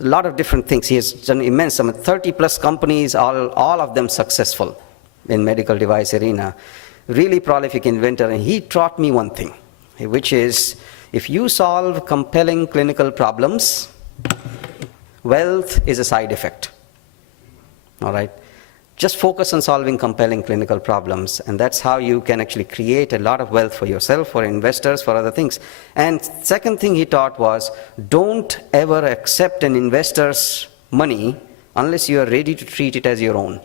A lot of different things. He has done immense, 30 plus companies, all of them successful in medical device arena. Really prolific inventor, and he taught me one thing, which is if you solve compelling clinical problems, wealth is a side effect. All right? Just focus on solving compelling clinical problems, and that's how you can actually create a lot of wealth for yourself, for investors, for other things. And second thing he taught was, don't ever accept an investor's money unless you are ready to treat it as your own.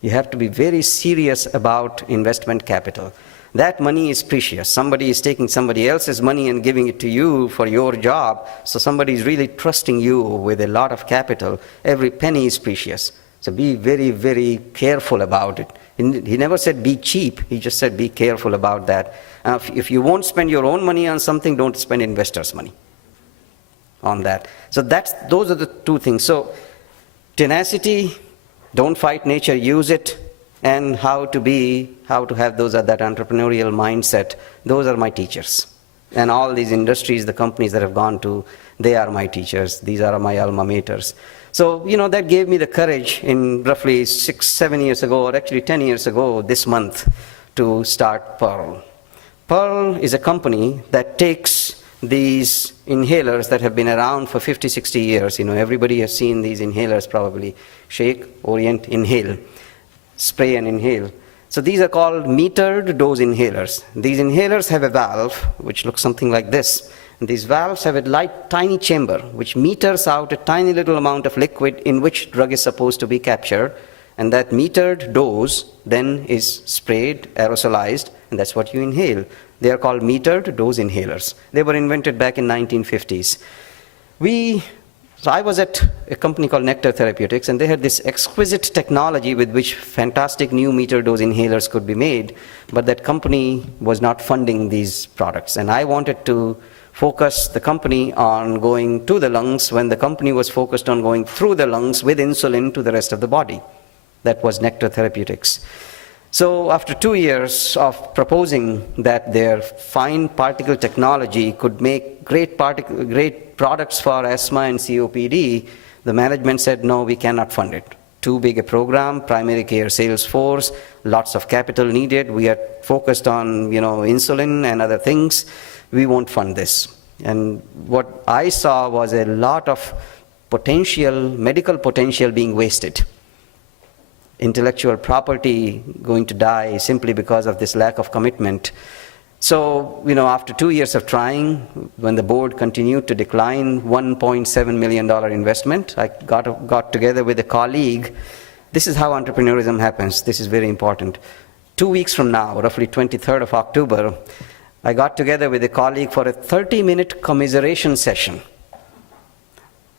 You have to be very serious about investment capital. That money is precious. Somebody is taking somebody else's money and giving it to you for your job, so somebody is really trusting you with a lot of capital. Every penny is precious. So be very, very careful about it. He never said be cheap. He just said be careful about that. If you won't spend your own money on something, don't spend investors' money on that. So those are the two things. So tenacity, don't fight nature, use it, and how to have that entrepreneurial mindset. Those are my teachers. And all these industries, the companies that I've gone to, they are my teachers. These are my alma maters. So, that gave me the courage in roughly 6-7 years ago, or actually 10 years ago this month, to start Pearl. Pearl is a company that takes these inhalers that have been around for 50-60 years. Everybody has seen these inhalers probably. Shake, orient, inhale. Spray and inhale. So these are called metered dose inhalers. These inhalers have a valve, which looks something like this. And these valves have a tiny chamber, which meters out a tiny little amount of liquid in which drug is supposed to be captured. And that metered dose then is sprayed, aerosolized, and that's what you inhale. They are called metered dose inhalers. They were invented back in 1950s. So I was at a company called Nectar Therapeutics, and they had this exquisite technology with which fantastic new meter dose inhalers could be made, but that company was not funding these products. And I wanted to focus the company on going to the lungs when the company was focused on going through the lungs with insulin to the rest of the body. That was Nectar Therapeutics. So after 2 years of proposing that their fine particle technology could make great products for asthma and COPD, the management said, no, we cannot fund it. Too big a program, primary care sales force, lots of capital needed. We are focused on insulin and other things. We won't fund this. And what I saw was a lot of medical potential being wasted. Intellectual property going to die simply because of this lack of commitment. So, after 2 years of trying, when the board continued to decline $1.7 million investment, I got together with a colleague. This is how entrepreneurism happens. This is very important. 2 weeks from now, roughly 23rd of October, I got together with a colleague for a 30-minute commiseration session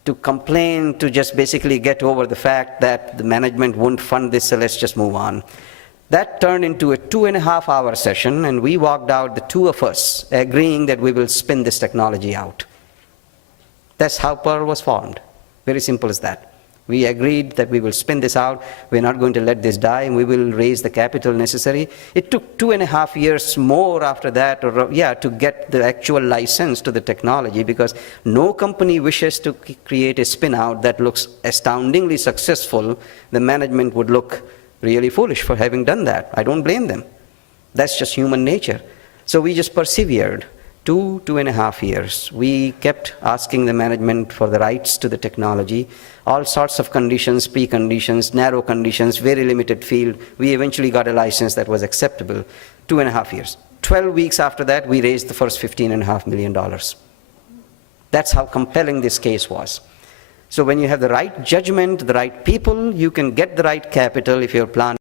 to complain, to just basically get over the fact that the management wouldn't fund this, so let's just move on. That turned into a 2.5-hour session, and we walked out, the two of us, agreeing that we will spin this technology out. That's how Pearl was formed. Very simple as that. We agreed that we will spin this out, we're not going to let this die, and we will raise the capital necessary. It took 2.5 years more after that, to get the actual license to the technology, because no company wishes to create a spin out that looks astoundingly successful. The management would look really foolish for having done that. I don't blame them. That's just human nature. So we just persevered. 2.5 years. We kept asking the management for the rights to the technology, all sorts of conditions, preconditions, narrow conditions, very limited field. We eventually got a license that was acceptable. 2.5 years. 12 weeks after that, we raised the first $15.5 million. That's how compelling this case was. So when you have the right judgment, the right people, you can get the right capital if your plan